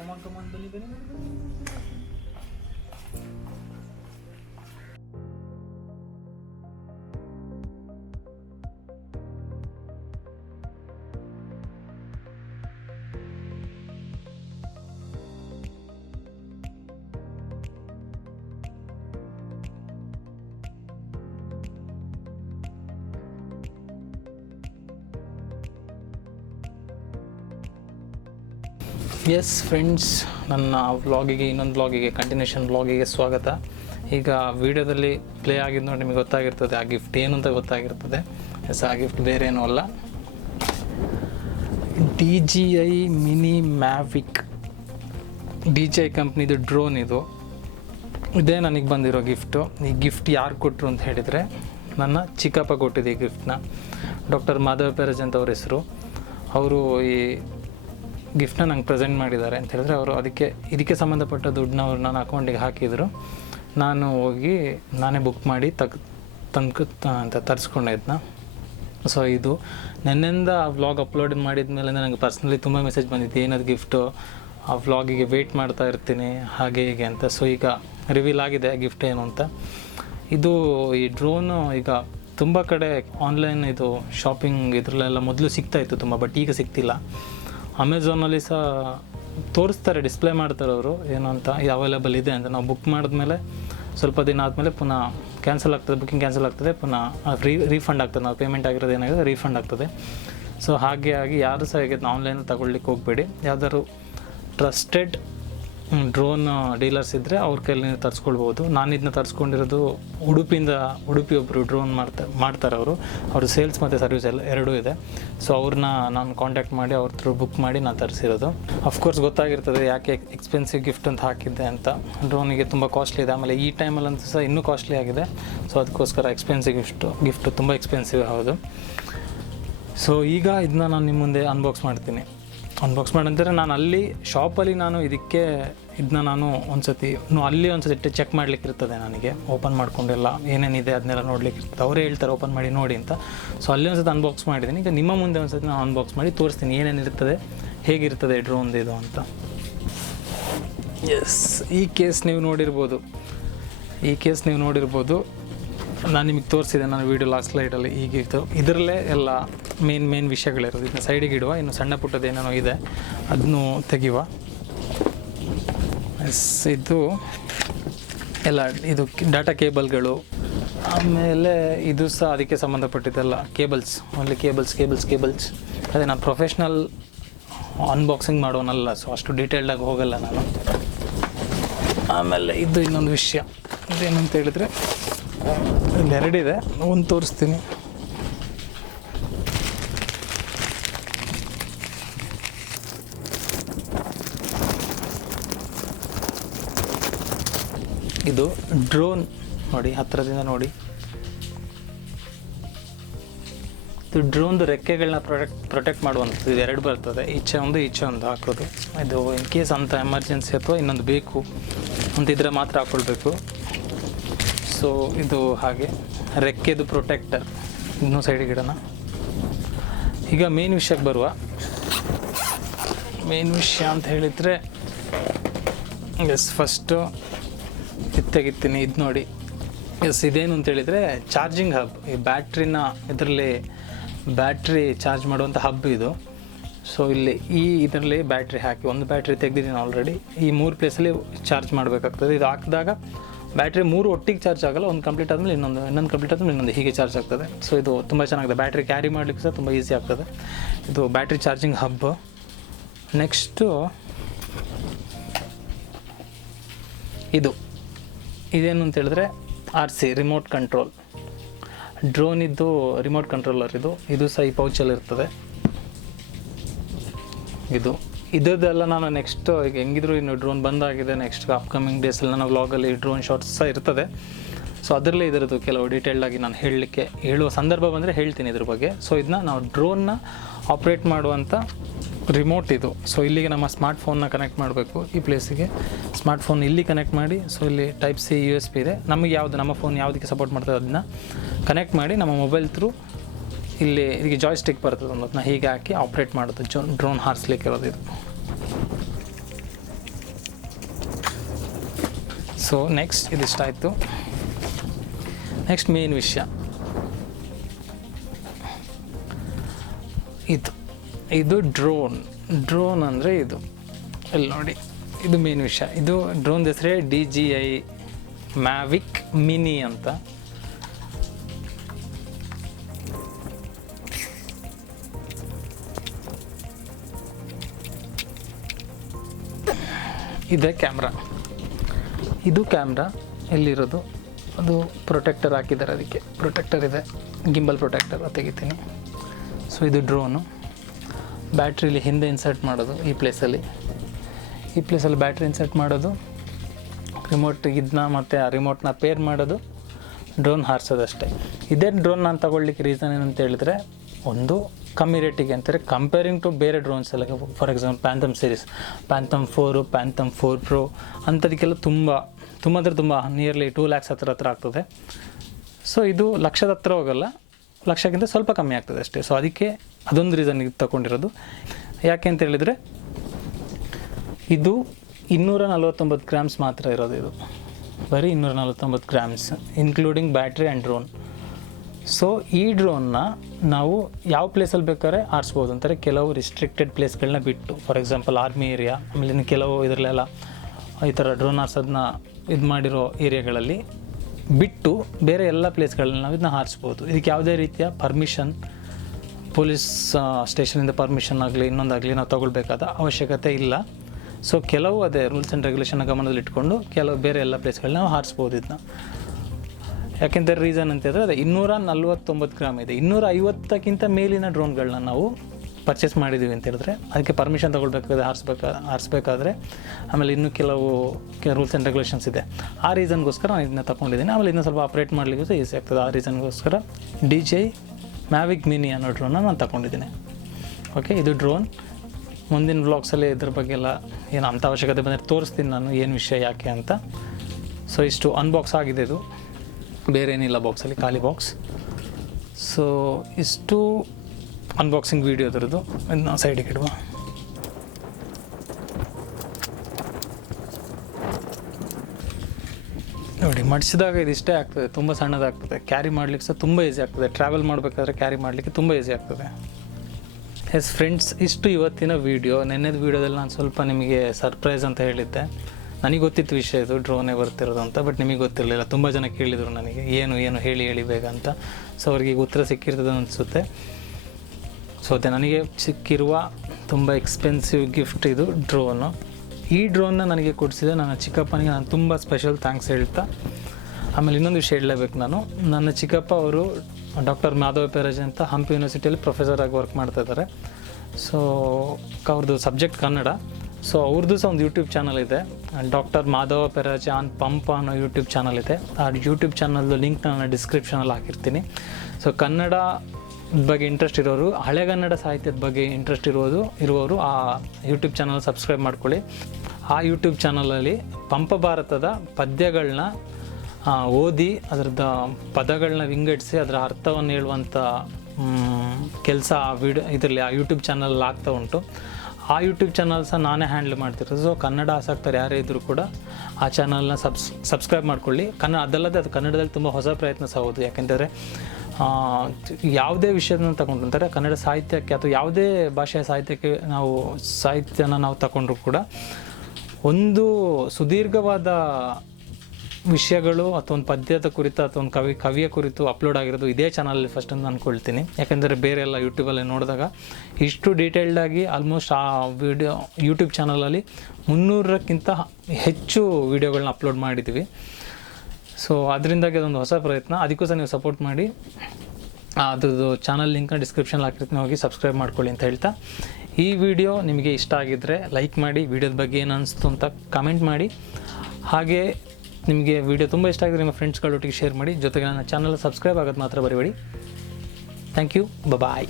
ಕಮಾನ್ ಬನ್ನಿ. S friends, ನನ್ನ ವ್ಲಾಗಿಗೆ ಇನ್ನೊಂದು ವ್ಲಾಗಿಗೆ ಕಂಟಿನ್ಯೂಷನ್ ವ್ಲಾಗಿಗೆ ಸ್ವಾಗತ. ಈಗ ವಿಡಿಯೋದಲ್ಲಿ ಪ್ಲೇ ಆಗಿದ್ದು ನೋಡಿ ನಿಮಗೆ ಗೊತ್ತಾಗಿರ್ತದೆ ಆ ಗಿಫ್ಟ್ ಏನು ಅಂತ ಗೊತ್ತಾಗಿರ್ತದೆ. ಎಸ್, ಆ ಗಿಫ್ಟ್ ಬೇರೆ ಏನೂ ಅಲ್ಲ, DJI ಮಿನಿ ಮ್ಯಾವಿಕ್ DJI ಕಂಪ್ನಿದು ಡ್ರೋನ್. ಇದೇ ನನಗೆ ಬಂದಿರೋ ಗಿಫ್ಟು. ಈ ಗಿಫ್ಟ್ ಯಾರು ಕೊಟ್ಟರು ಅಂತ ಹೇಳಿದರೆ ನನ್ನ ಚಿಕ್ಕಪ್ಪ ಕೊಟ್ಟಿದ್ದೆ ಈ ಗಿಫ್ಟನ್ನ. ಡಾಕ್ಟರ್ ಪೆರಾಜೆ ಅಂತ ಅವ್ರ ಹೆಸರು. ಅವರು ಈ ಗಿಫ್ಟನ್ನ ನಂಗೆ ಪ್ರೆಸೆಂಟ್ ಮಾಡಿದ್ದಾರೆ ಅಂತ ಹೇಳಿದ್ರೆ ಅವರು ಇದಕ್ಕೆ ಸಂಬಂಧಪಟ್ಟ ದುಡ್ಡನ್ನ ಅವ್ರು ನನ್ನ ಅಕೌಂಟಿಗೆ ಹಾಕಿದರು. ನಾನು ಹೋಗಿ ನಾನೇ ಬುಕ್ ಮಾಡಿ ಅಂತ ತರಿಸ್ಕೊಂಡೆ ಇದನ್ನ. ಸೊ ಇದು ನೆನ್ನೆಯಿಂದ ಆ ವ್ಲಾಗ್ ಅಪ್ಲೋಡ್ ಮಾಡಿದ ಮೇಲೆ ನನಗೆ ಪರ್ಸ್ನಲಿ ತುಂಬ ಮೆಸೇಜ್ ಬಂದಿತ್ತು, ಏನದು ಗಿಫ್ಟು, ಆ ವ್ಲಾಗಿಗೆ ವೆಯ್ಟ್ ಮಾಡ್ತಾ ಇರ್ತೀನಿ ಹಾಗೆ ಹೀಗೆ ಅಂತ. ಸೊ ಈಗ ರಿವೀಲ್ ಆಗಿದೆ ಗಿಫ್ಟ್ ಏನು ಅಂತ. ಇದು ಈ ಡ್ರೋನು ಈಗ ತುಂಬ ಕಡೆ ಆನ್ಲೈನ್ ಇದು ಶಾಪಿಂಗ್ ಇದರಲ್ಲೆಲ್ಲ ಮೊದಲು ಸಿಗ್ತಾಯಿತ್ತು ತುಂಬ, ಬಟ್ ಈಗ ಸಿಗ್ತಿಲ್ಲ. ಅಮೆಝಾನಲ್ಲಿ ಸಹ ತೋರಿಸ್ತಾರೆ, ಡಿಸ್ಪ್ಲೇ ಮಾಡ್ತಾರೆ ಅವರು ಏನು ಅಂತ, ಇದು ಅವೈಲೇಬಲ್ ಇದೆ ಅಂತ. ನಾವು ಬುಕ್ ಮಾಡಿದ್ಮೇಲೆ ಸ್ವಲ್ಪ ದಿನ ಆದಮೇಲೆ ಪುನಃ ಕ್ಯಾನ್ಸಲ್ ಆಗ್ತದೆ, ಬುಕ್ಕಿಂಗ್ ಕ್ಯಾನ್ಸಲ್ ಆಗ್ತದೆ, ಪುನಃ ರೀಫಂಡ್ ಆಗ್ತದೆ. ನಾವು ಪೇಮೆಂಟ್ ಆಗಿರೋದು ಏನಾಗಿದೆ ರೀಫಂಡ್ ಆಗ್ತದೆ. ಸೊ ಹಾಗೆ ಆಗಿ ಯಾರು ಸಹ ಹೇಗೆ ಆನ್ಲೈನಲ್ಲಿ ತಗೊಳ್ಳಿಕ್ಕೆ ಹೋಗಬೇಡಿ. ಯಾವ್ದಾದ್ರು ಟ್ರಸ್ಟೆಡ್ ಡ್ರೋನ್ ಡೀಲರ್ಸ್ ಇದ್ದರೆ ಅವ್ರ ಕೈಯಲ್ಲಿ ನೀವು ತರಿಸ್ಕೊಳ್ಬೋದು. ನಾನು ಇದನ್ನ ತರಿಸ್ಕೊಂಡಿರೋದು ಉಡುಪಿ ಒಬ್ಬರು ಡ್ರೋನ್ ಮಾಡ್ತಾರೆ ಅವರು ಸೇಲ್ಸ್ ಮತ್ತು ಸರ್ವಿಸ್ ಎರಡೂ ಇದೆ. ಸೊ ಅವ್ರನ್ನ ನಾನು ಕಾಂಟ್ಯಾಕ್ಟ್ ಮಾಡಿ ಅವ್ರ ಥ್ರೂ ಬುಕ್ ಮಾಡಿ ನಾನು ತರಿಸಿರೋದು. ಅಫ್ಕೋರ್ಸ್ ಗೊತ್ತಾಗಿರ್ತದೆ ಯಾಕೆ ಎಕ್ಸ್ಪೆನ್ಸಿವ್ ಗಿಫ್ಟ್ ಅಂತ ಹಾಕಿದ್ದೆ ಅಂತ. ಡ್ರೋನಿಗೆ ತುಂಬ ಕಾಸ್ಟ್ಲಿ ಇದೆ, ಆಮೇಲೆ ಈ ಟೈಮಲ್ಲಂತೂ ಸಹ ಇನ್ನೂ ಕಾಸ್ಟ್ಲಿ ಆಗಿದೆ. ಸೊ ಅದಕ್ಕೋಸ್ಕರ ಎಕ್ಸ್ಪೆನ್ಸಿವ್ ಗಿಫ್ಟು ತುಂಬ ಎಕ್ಸ್ಪೆನ್ಸಿವ್ ಹೌದು. ಸೊ ಈಗ ಇದನ್ನ ನಾನು ನಿಮ್ಮ ಮುಂದೆ ಅನ್ಬಾಕ್ಸ್ ಮಾಡಂತಾರೆ. ನಾನು ಅಲ್ಲಿ ಶಾಪಲ್ಲಿ ಇದನ್ನ ನಾನು ಒಂದ್ಸತಿ ಚೆಕ್ ಮಾಡಲಿಕ್ಕೆ ಇರ್ತದೆ, ನನಗೆ ಓಪನ್ ಮಾಡ್ಕೊಂಡೆಲ್ಲ ಏನೇನಿದೆ ಅದನ್ನೆಲ್ಲ ನೋಡ್ಲಿಕ್ಕೆ ಇರ್ತದೆ. ಅವರೇ ಹೇಳ್ತಾರೆ ಓಪನ್ ಮಾಡಿ ನೋಡಿ ಅಂತ. ಸೊ ಅಲ್ಲಿ ಒಂದ್ಸತಿ ಅನ್ಬಾಕ್ಸ್ ಮಾಡಿದ್ದೀನಿ. ಈಗ ನಿಮ್ಮ ಮುಂದೆ ಒಂದ್ಸತಿ ನಾನು ಅನ್ಬಾಕ್ಸ್ ಮಾಡಿ ತೋರಿಸ್ತೀನಿ ಏನೇನಿರ್ತದೆ, ಹೇಗಿರ್ತದೆ ಡ್ರೋನ್ದು ಅಂತ. ಎಸ್, ಈ ಕೇಸ್ ನೀವು ನೋಡಿರ್ಬೋದು. ನಾನು ನಿಮಗೆ ತೋರಿಸಿದೆ ನಾನು ವೀಡಿಯೋ ಲಾಸ್ಟ್ ಸ್ಲೈಡಲ್ಲಿ. ಈಗಿತ್ತು ಇದರಲ್ಲೇ ಎಲ್ಲ ಮೇನ್ ವಿಷಯಗಳಿರೋದು. ಇದನ್ನ ಸೈಡಿಗೆ ಇಡುವ, ಇನ್ನು ಸಣ್ಣ ಪುಟ್ಟದ್ದು ಏನೇನೋ ಇದೆ ಅದನ್ನು ತೆಗೆಯುವ. ಎಸ್, ಇದು ಡಾಟಾ ಕೇಬಲ್ಗಳು, ಆಮೇಲೆ ಇದು ಸಹ ಅದಕ್ಕೆ ಸಂಬಂಧಪಟ್ಟಿದ್ದೆಲ್ಲ ಕೇಬಲ್ಸ್, ಓನ್ಲಿ ಕೇಬಲ್ಸ್. ಅದೇ ನಾನು ಪ್ರೊಫೆಷ್ನಲ್ ಅನ್ಬಾಕ್ಸಿಂಗ್ ಮಾಡೋನಲ್ಲ, ಸೊ ಅಷ್ಟು ಡೀಟೇಲ್ಡಾಗಿ ಹೋಗಲ್ಲ ನಾನು. ಆಮೇಲೆ ಇದು ಇನ್ನೊಂದು ವಿಷಯ, ಇದೇನಂತ ಹೇಳಿದರೆ ಎರಡಿದೆ, ಒಂದು ತೋರಿಸ್ತೀನಿ. ಇದು ಡ್ರೋನ್ ನೋಡಿ, ಹತ್ತಿರದಿಂದ ನೋಡಿ. ಇದು ಡ್ರೋನ್ದು ರೆಕ್ಕೆಗಳನ್ನ ಪ್ರೊಟೆಕ್ಟ್ ಮಾಡುವಂಥದ್ದು. ಇದು ಎರಡು ಬರ್ತದೆ, ಈಚೆ ಒಂದು ಹಾಕೋದು. ಇದು ಇನ್ ಕೇಸ್ ಅಂತ ಎಮರ್ಜೆನ್ಸಿ ಅಥವಾ ಇನ್ನೊಂದು ಬೇಕು ಅಂತಿದ್ರೆ ಮಾತ್ರ ಹಾಕ್ಕೊಳ್ಬೇಕು. ಸೊ ಇದು ಹಾಗೆ ರೆಕ್ಕೆದು ಪ್ರೊಟೆಕ್ಟರ್. ಇನ್ನೂ ಸೈಡಿಗೆ ಇಡೋಣ. ಈಗ ಮೇನ್ ವಿಷಯಕ್ಕೆ ಬರುವ. ಮೇನ್ ವಿಷಯ ಅಂತ ಹೇಳಿದರೆ ಎಸ್, ಫಸ್ಟು ತೆಗಿತೀನಿ. ಇದು ನೋಡಿ, ಎಸ್, ಇದೇನು ಅಂತ ಹೇಳಿದರೆ ಚಾರ್ಜಿಂಗ್ ಹಬ್. ಈ ಇದರಲ್ಲಿ ಬ್ಯಾಟ್ರಿ ಚಾರ್ಜ್ ಮಾಡುವಂಥ ಹಬ್ ಇದು. ಸೊ ಇದರಲ್ಲಿ ಬ್ಯಾಟ್ರಿ ಹಾಕಿ, ಒಂದು ಬ್ಯಾಟ್ರಿ ತೆಗೆದಿದ್ದೀನಿ ಆಲ್ರೆಡಿ. ಈ 3 ಪ್ಲೇಸಲ್ಲಿ ಚಾರ್ಜ್ ಮಾಡಬೇಕಾಗ್ತದೆ. ಇದು ಹಾಕಿದಾಗ ಬ್ಯಾಟ್ರಿ 3 ಒಟ್ಟಿಗೆ ಚಾರ್ಜ್ ಆಗಲ್ಲ, ಒಂದು ಕಂಪ್ಲೀಟ್ ಆದಮೇಲೆ ಇನ್ನೊಂದು ಕಂಪ್ಲೀಟ್ ಆದಮೇಲೆ ಇನ್ನೊಂದು, ಹೀಗೆ ಚಾರ್ಜ್ ಆಗ್ತದೆ. ಸೊ ಇದು ತುಂಬ ಚೆನ್ನಾಗಿದೆ, ಬ್ಯಾಟ್ರಿ ಕ್ಯಾರಿ ಮಾಡಲಿಕ್ಕೆ ಸಹ ತುಂಬ ಈಸಿ ಆಗ್ತದೆ. ಇದು ಬ್ಯಾಟ್ರಿ ಚಾರ್ಜಿಂಗ್ ಹಬ್. ನೆಕ್ಸ್ಟು ಇದೇನು ಅಂತ ಹೇಳಿದ್ರೆ RC ರಿಮೋಟ್ ಕಂಟ್ರೋಲ್, ಡ್ರೋನಿದ್ದು ರಿಮೋಟ್ ಕಂಟ್ರೋಲರ್. ಇದು ಸಹ ಈ ಪೌಚಲ್ಲಿ ಇರ್ತದೆ. ಇದರದ್ದೆಲ್ಲ ನಾನು ನೆಕ್ಸ್ಟ್ ಈಗ ಹೆಂಗಿದ್ರು ಇನ್ನು ಡ್ರೋನ್ ಬಂದಾಗಿದೆ, ನೆಕ್ಸ್ಟ್ ಅಪ್ಕಮಿಂಗ್ ಡೇಸಲ್ಲಿ ನನ್ನ ವ್ಲಾಗಲ್ಲಿ ಡ್ರೋನ್ ಶಾರ್ಟ್ಸ್ ಸಹ ಇರ್ತದೆ. ಸೊ ಅದರಲ್ಲೇ ಇದರದ್ದು ಕೆಲವು ಡೀಟೇಲ್ಡಾಗಿ ನಾನು ಹೇಳುವ ಸಂದರ್ಭ ಬಂದರೆ ಹೇಳ್ತೀನಿ ಇದ್ರ ಬಗ್ಗೆ. ಸೊ ಇದನ್ನ ನಾವು ಡ್ರೋನ್ನ ಆಪ್ರೇಟ್ ಮಾಡುವಂಥ ರಿಮೋಟ್ ಇದು. ಸೊ ಇಲ್ಲಿಗೆ ನಮ್ಮ ಸ್ಮಾರ್ಟ್ಫೋನ್ನ ಕನೆಕ್ಟ್ ಮಾಡಬೇಕು. ಈ ಪ್ಲೇಸಿಗೆ ಸ್ಮಾರ್ಟ್ಫೋನ್ ಇಲ್ಲಿ ಕನೆಕ್ಟ್ ಮಾಡಿ. ಸೊ ಇಲ್ಲಿ Type-C USB ಇದೆ. ನಮಗೆ ನಮ್ಮ ಫೋನ್ ಯಾವುದಕ್ಕೆ ಸಪೋರ್ಟ್ ಮಾಡ್ತದೆ ಅದನ್ನ ಕನೆಕ್ಟ್ ಮಾಡಿ ನಮ್ಮ ಮೊಬೈಲ್ ಥ್ರೂ ಇದಕ್ಕೆ ಜಾಯ್ಸ್ಟಿಕ್ ಬರ್ತದೆ, ಅದನ್ನ ಹೀಗೆ ಹಾಕಿ ಆಪ್ರೇಟ್ ಮಾಡುತ್ತೆ. ಡ್ರೋನ್ ಹಾರಿಸ್ಲಿಕ್ಕೆ ಇರೋದು ಇದು. ಸೊ ನೆಕ್ಸ್ಟ್ ಇದಿಷ್ಟ ಆಯಿತು. ನೆಕ್ಸ್ಟ್ ಮೇನ್ ವಿಷಯ ಇದು ಡ್ರೋನ್ ಅಂದರೆ ಇದು ಇಲ್ಲಿ ನೋಡಿ, ಇದು ಮೇನ್ ವಿಷಯ. ಇದು ಡ್ರೋನ್ ಹೆಸರೇ DJI MAVIC MINI ಅಂತ. ಇದೆ ಕ್ಯಾಮ್ರಾ. ಇದು ಕ್ಯಾಮ್ರಾ ಎಲ್ಲಿರೋದು, ಅದು ಪ್ರೊಟೆಕ್ಟರ್ ಹಾಕಿದ್ದಾರೆ, ಅದಕ್ಕೆ ಪ್ರೊಟೆಕ್ಟರ್ ಇದೆ, ಗಿಂಬಲ್ ಪ್ರೊಟೆಕ್ಟರ್ ತೆಗಿತೀನಿ. ಸೊ ಇದು ಡ್ರೋನು. ಬ್ಯಾಟ್ರಿಲಿ ಹಿಂದೆ ಇನ್ಸರ್ಟ್ ಮಾಡೋದು, ಈ ಪ್ಲೇಸಲ್ಲಿ ಬ್ಯಾಟ್ರಿ ಇನ್ಸರ್ಟ್ ಮಾಡೋದು, ರಿಮೋಟ್ ಇದನ್ನ ಮತ್ತು ಆ ರಿಮೋಟ್ನ ಪೇರ್ ಮಾಡೋದು, ಡ್ರೋನ್ ಹಾರಿಸೋದಷ್ಟೇ. ಇದೇ ಡ್ರೋನ್ ನಾನು ತಗೊಳ್ಳಿಕ್ಕೆ ರೀಸನ್ ಏನಂತ ಹೇಳಿದ್ರೆ, ಒಂದು ಕಮ್ಮಿ ರೇಟಿಗೆ ಅಂತಾರೆ ಕಂಪೇರಿಂಗ್ ಟು ಬೇರೆ ಡ್ರೋನ್ಸ್ ಎಲ್ಲ. For example phantom series, phantom 4, phantom 4 Pro ಅಂಥದಕ್ಕೆಲ್ಲ ತುಂಬ ಅಂದರೆ ತುಂಬ ನಿಯರ್ಲಿ 2 lakhs ಹತ್ರ ಆಗ್ತದೆ. ಸೊ ಇದು ಲಕ್ಷದ ಹತ್ರ ಹೋಗಲ್ಲ, ಲಕ್ಷಕ್ಕಿಂತ ಸ್ವಲ್ಪ ಕಮ್ಮಿ ಆಗ್ತದೆ ಅಷ್ಟೇ. ಸೊ ಅದಕ್ಕೆ ಅದೊಂದು ರೀಸನ್ ಇದು ತಗೊಂಡಿರೋದು. ಯಾಕೆ ಅಂತ ಹೇಳಿದರೆ, ಇದು 249 grams ಮಾತ್ರ ಇರೋದು. ಇದು ಬರೀ 249 grams including battery and drone. So ಈ ಡ್ರೋನ್ನ ನಾವು ಯಾವ ಪ್ಲೇಸಲ್ಲಿ ಬೇಕಾದ್ರೆ ಆರಿಸ್ಬೋದು ಅಂತಾರೆ, ಕೆಲವು ರಿಸ್ಟ್ರಿಕ್ಟೆಡ್ ಪ್ಲೇಸ್ಗಳನ್ನ ಬಿಟ್ಟು. ಫಾರ್ ಎಕ್ಸಾಂಪಲ್ ಆರ್ಮಿ ಏರಿಯಾ, ಆಮೇಲೆ ಇನ್ನು ಕೆಲವು ಇದರಲ್ಲೆಲ್ಲ ಈ ಥರ ಡ್ರೋನ್ ಆರಿಸೋದನ್ನ ಇದು ಮಾಡಿರೋ ಏರಿಯಾಗಳಲ್ಲಿ ಬಿಟ್ಟು ಬೇರೆ ಎಲ್ಲ ಪ್ಲೇಸ್ಗಳನ್ನ ನಾವು ಇದನ್ನ ಹಾರಿಸ್ಬೋದು. ಇದಕ್ಕೆ ಯಾವುದೇ ರೀತಿಯ ಪರ್ಮಿಷನ್, ಪೊಲೀಸ್ ಸ್ಟೇಷನಿಂದ ಪರ್ಮಿಷನ್ ಆಗಲಿ ಇನ್ನೊಂದಾಗಲಿ ನಾವು ತೊಗೊಳ್ಬೇಕಾದ ಅವಶ್ಯಕತೆ ಇಲ್ಲ. ಸೊ ಕೆಲವು ಅದೇ ರೂಲ್ಸ್ ಆ್ಯಂಡ್ ರೆಗ್ಯುಲೇಷನ್ನ ಗಮನದಲ್ಲಿ ಇಟ್ಕೊಂಡು ಕೆಲವು ಬೇರೆ ಎಲ್ಲ ಪ್ಲೇಸ್ಗಳನ್ನ ನಾವು ಹಾರಿಸ್ಬೋದು ಇದನ್ನ. ಯಾಕೆಂದರೆ ರೀಸನ್ ಅಂತ ಹೇಳಿದ್ರೆ, ಅದೇ 249 ಗ್ರಾಮ್ ಇದೆ. 250ಕ್ಕಿಂತ ಮೇಲಿನ ಡ್ರೋನ್ಗಳನ್ನ ನಾವು ಪರ್ಚೇಸ್ ಮಾಡಿದ್ದೀವಿ ಅಂತ ಹೇಳಿದ್ರೆ ಅದಕ್ಕೆ ಪರ್ಮಿಷನ್ ತೊಗೊಳ್ಬೇಕಾದ್ರೆ ಹಾರಿಸ್ಬೇಕಾದ್ರೆ ಆಮೇಲೆ ಇನ್ನೂ ಕೆಲವು ರೂಲ್ಸ್ ಆ್ಯಂಡ್ ರೆಗ್ಯುಲೇಷನ್ಸ್ ಇದೆ. ಆ ರೀಸನ್ಗೋಸ್ಕರ ನಾನು ಇದನ್ನ ತೊಗೊಂಡಿದ್ದೀನಿ. ಆಮೇಲೆ ಇನ್ನೂ ಸ್ವಲ್ಪ ಆಪ್ರೇಟ್ ಮಾಡಲಿಕ್ಕೆ ಸಹ ಈಸಿ ಆಗ್ತದೆ. ಆ ರೀಸನ್ಗೋಸ್ಕರ DJI MAVIC MINI ಅನ್ನೋ ಡ್ರೋನ್ನ ನಾನು ತಗೊಂಡಿದ್ದೀನಿ. ಓಕೆ, ಇದು ಡ್ರೋನ್. ಮುಂದಿನ ವ್ಲಾಗ್ಸಲ್ಲಿ ಇದ್ರ ಬಗ್ಗೆ ಎಲ್ಲ ಏನು ಅಂಥ ಅವಶ್ಯಕತೆ ಬಂದರೆ ತೋರಿಸ್ತೀನಿ ನಾನು, ಏನು ವಿಷಯ ಯಾಕೆ ಅಂತ. ಸೊ ಇಷ್ಟು ಅನ್ಬಾಕ್ಸ್ ಆಗಿದೆ. ಇದು ಬೇರೆ ಏನಿಲ್ಲ ಬಾಕ್ಸಲ್ಲಿ, ಖಾಲಿ ಬಾಕ್ಸ್. ಸೊ ಇಷ್ಟು ಅನ್ಬಾಕ್ಸಿಂಗ್ ವೀಡಿಯೋ ಅದರದ್ದು. ನಾವು ಸೈಡಿಗೆ ಇಡುವ. ನೋಡಿ, ಮಡಿಸಿದಾಗ ಇದಿಷ್ಟೇ ಆಗ್ತದೆ, ತುಂಬ ಸಣ್ಣದಾಗ್ತದೆ. ಕ್ಯಾರಿ ಮಾಡಲಿಕ್ಕೆ ಸಹ ತುಂಬ ಈಸಿ ಆಗ್ತದೆ. ಟ್ರಾವೆಲ್ ಮಾಡಬೇಕಾದ್ರೆ ಕ್ಯಾರಿ ಮಾಡಲಿಕ್ಕೆ ತುಂಬ ಈಸಿ ಆಗ್ತದೆ. ಎಸ್ ಫ್ರೆಂಡ್ಸ್, ಇಷ್ಟು ಇವತ್ತಿನ ವೀಡಿಯೋ. ನೆನ್ನೆದ ವೀಡಿಯೋದಲ್ಲಿ ನಾನು ಸ್ವಲ್ಪ ನಿಮಗೆ ಸರ್ಪ್ರೈಸ್ ಅಂತ ಹೇಳಿದ್ದೆ. ನನಗೆ ಗೊತ್ತಿತ್ತು ವಿಷಯ ಇದು ಡ್ರೋನೇ ಬರ್ತಿರೋದು ಅಂತ, ಬಟ್ ನಿಮಗೆ ಗೊತ್ತಿರಲಿಲ್ಲ. ತುಂಬ ಜನ ಕೇಳಿದರು ನನಗೆ, ಏನು ಹೇಳಿ ಬೇಗ ಅಂತ. ಸೊ ಅವ್ರಿಗೆ ಈಗ ಉತ್ತರ ಸಿಕ್ಕಿರ್ತದೆ ಅನಿಸುತ್ತೆ. ಸೊ ಅದೇ ನನಗೆ ಸಿಕ್ಕಿರುವ ತುಂಬ ಎಕ್ಸ್ಪೆನ್ಸಿವ್ ಗಿಫ್ಟ್ ಇದು ಡ್ರೋನು. ಈ ಡ್ರೋನ್ನ ನನಗೆ ಕೊಡಿಸಿದೆ ನನ್ನ ಚಿಕ್ಕಪ್ಪನಿಗೆ ನಾನು ತುಂಬ ಸ್ಪೆಷಲ್ ಥ್ಯಾಂಕ್ಸ್ ಹೇಳ್ತಾ. ಆಮೇಲೆ ಇನ್ನೊಂದು ವಿಷಯ ಹೇಳಲೇಬೇಕು ನಾನು. ನನ್ನ ಚಿಕ್ಕಪ್ಪ ಅವರು ಡಾಕ್ಟರ್ ಮಾಧವ ಪೆರಾಜೆ ಅಂತ ಹಂಪಿ ಯೂನಿವರ್ಸಿಟಿಯಲ್ಲಿ ಪ್ರೊಫೆಸರ್ ಆಗಿ ವರ್ಕ್ ಮಾಡ್ತಾಯಿದ್ದಾರೆ. ಸೊ ಅವ್ರದ್ದು ಸಬ್ಜೆಕ್ಟ್ ಕನ್ನಡ. ಸೊ ಅವ್ರದ್ದು ಸಹ ಒಂದು ಯೂಟ್ಯೂಬ್ ಚಾನಲ್ ಇದೆ, ಡಾಕ್ಟರ್ ಮಾಧವ ಪೆರಾಜೆ ಆನ್ ಪಂಪ್ ಅನ್ನೋ ಯೂಟ್ಯೂಬ್ ಚಾನಲ್ ಇದೆ. ಆ ಯೂಟ್ಯೂಬ್ ಚಾನಲ್ದು ಲಿಂಕ್ ನಾನು ಡಿಸ್ಕ್ರಿಪ್ಷನಲ್ಲಿ ಹಾಕಿರ್ತೀನಿ. ಸೊ ಕನ್ನಡ ಬಗ್ಗೆ ಇಂಟ್ರೆಸ್ಟ್ ಇರೋರು, ಹಳೆಗನ್ನಡ ಸಾಹಿತ್ಯದ ಬಗ್ಗೆ ಇಂಟ್ರೆಸ್ಟ್ ಇರುವವರು ಆ ಯೂಟ್ಯೂಬ್ ಚಾನಲ್ ಸಬ್ಸ್ಕ್ರೈಬ್ ಮಾಡ್ಕೊಳ್ಳಿ. ಆ ಯೂಟ್ಯೂಬ್ ಚಾನಲಲ್ಲಿ ಪಂಪ ಭಾರತದ ಪದ್ಯಗಳನ್ನ ಓದಿ ಅದರದ್ದು ಪದಗಳನ್ನ ವಿಂಗಡಿಸಿ ಅದರ ಅರ್ಥವನ್ನು ಹೇಳುವಂಥ ಕೆಲಸ ಇದರಲ್ಲಿ ಆ ಯೂಟ್ಯೂಬ್ ಚಾನಲ್ ಆಗ್ತಾ ಉಂಟು. ಆ ಯೂಟ್ಯೂಬ್ ಚಾನಲ್ ಸಹ ನಾನೇ ಹ್ಯಾಂಡಲ್ ಮಾಡ್ತಿರೋದು. ಸೊ ಕನ್ನಡ ಆಸಕ್ತರು ಯಾರೇ ಇದ್ದರೂ ಕೂಡ ಆ ಚಾನಲ್ನ ಸಬ್ಸ್ಕ್ರೈಬ್ ಮಾಡ್ಕೊಳ್ಳಿ. ಅದಲ್ಲದೆ ಅದು ಕನ್ನಡದಲ್ಲಿ ತುಂಬ ಹೊಸ ಪ್ರಯತ್ನ ಸಹ ಹೌದು. ಯಾಕೆಂದರೆ ಯಾವುದೇ ವಿಷಯನ ತಗೊಂಡ್ರೆ ಕನ್ನಡ ಸಾಹಿತ್ಯಕ್ಕೆ ಅಥವಾ ಯಾವುದೇ ಭಾಷೆಯ ಸಾಹಿತ್ಯನ ನಾವು ತಗೊಂಡ್ರು ಕೂಡ ಒಂದು ಸುದೀರ್ಘವಾದ ವಿಷಯಗಳು ಅಥವಾ ಒಂದು ಪದ್ಯದ ಕುರಿತು ಅಥವಾ ಒಂದು ಕವಿಯ ಕುರಿತು ಅಪ್ಲೋಡ್ ಆಗಿರೋದು ಇದೇ ಚಾನಲಲ್ಲಿ ಫಸ್ಟ್ ಅಂತ ಅಂದ್ಕೊಳ್ತೀನಿ. ಯಾಕೆಂದರೆ ಬೇರೆ ಎಲ್ಲ ಯೂಟ್ಯೂಬಲ್ಲಿ ನೋಡಿದಾಗ ಇಷ್ಟು ಡೀಟೇಲ್ಡಾಗಿ ಆಲ್ಮೋಸ್ಟ್ ಆ ಯೂಟ್ಯೂಬ್ ಚಾನಲಲ್ಲಿ 300ಕ್ಕಿಂತ ಹೆಚ್ಚು ವೀಡಿಯೋಗಳನ್ನ ಅಪ್ಲೋಡ್ ಮಾಡಿದ್ದೀವಿ. ಸೊ ಅದರಿಂದಾಗಿ ಅದೊಂದು ಹೊಸ ಪ್ರಯತ್ನ. ಅದಕ್ಕೂ ಸಹ ನೀವು ಸಪೋರ್ಟ್ ಮಾಡಿ. ಅದ್ರದ್ದು ಚಾನಲ್ ಲಿಂಕ್ನ ಡಿಸ್ಕ್ರಿಪ್ಷನ್ ಹಾಕಿರ್ತೀನಿ, ಹೋಗಿ ಸಬ್ಸ್ಕ್ರೈಬ್ ಮಾಡ್ಕೊಳ್ಳಿ ಅಂತ ಹೇಳ್ತಾ, ಈ ವಿಡಿಯೋ ನಿಮಗೆ ಇಷ್ಟ ಆಗಿದ್ದರೆ ಲೈಕ್ ಮಾಡಿ, ವಿಡಿಯೋದ ಬಗ್ಗೆ ಏನು ಅನಿಸ್ತು ಅಂತ ಕಮೆಂಟ್ ಮಾಡಿ. ಹಾಗೆ ನಿಮಗೆ ವಿಡಿಯೋ ತುಂಬ ಇಷ್ಟ ಆಗಿದ್ರೆ ನಿಮ್ಮ ಫ್ರೆಂಡ್ಸ್ಗಳೊಟ್ಟಿಗೆ ಶೇರ್ ಮಾಡಿ. ಜೊತೆಗೆ ನನ್ನ ಚಾನಲ್ ಸಬ್ಸ್ಕ್ರೈಬ್ ಆಗೋದು ಮಾತ್ರ ಬರಿಬೇಡಿ. Thank you, bye.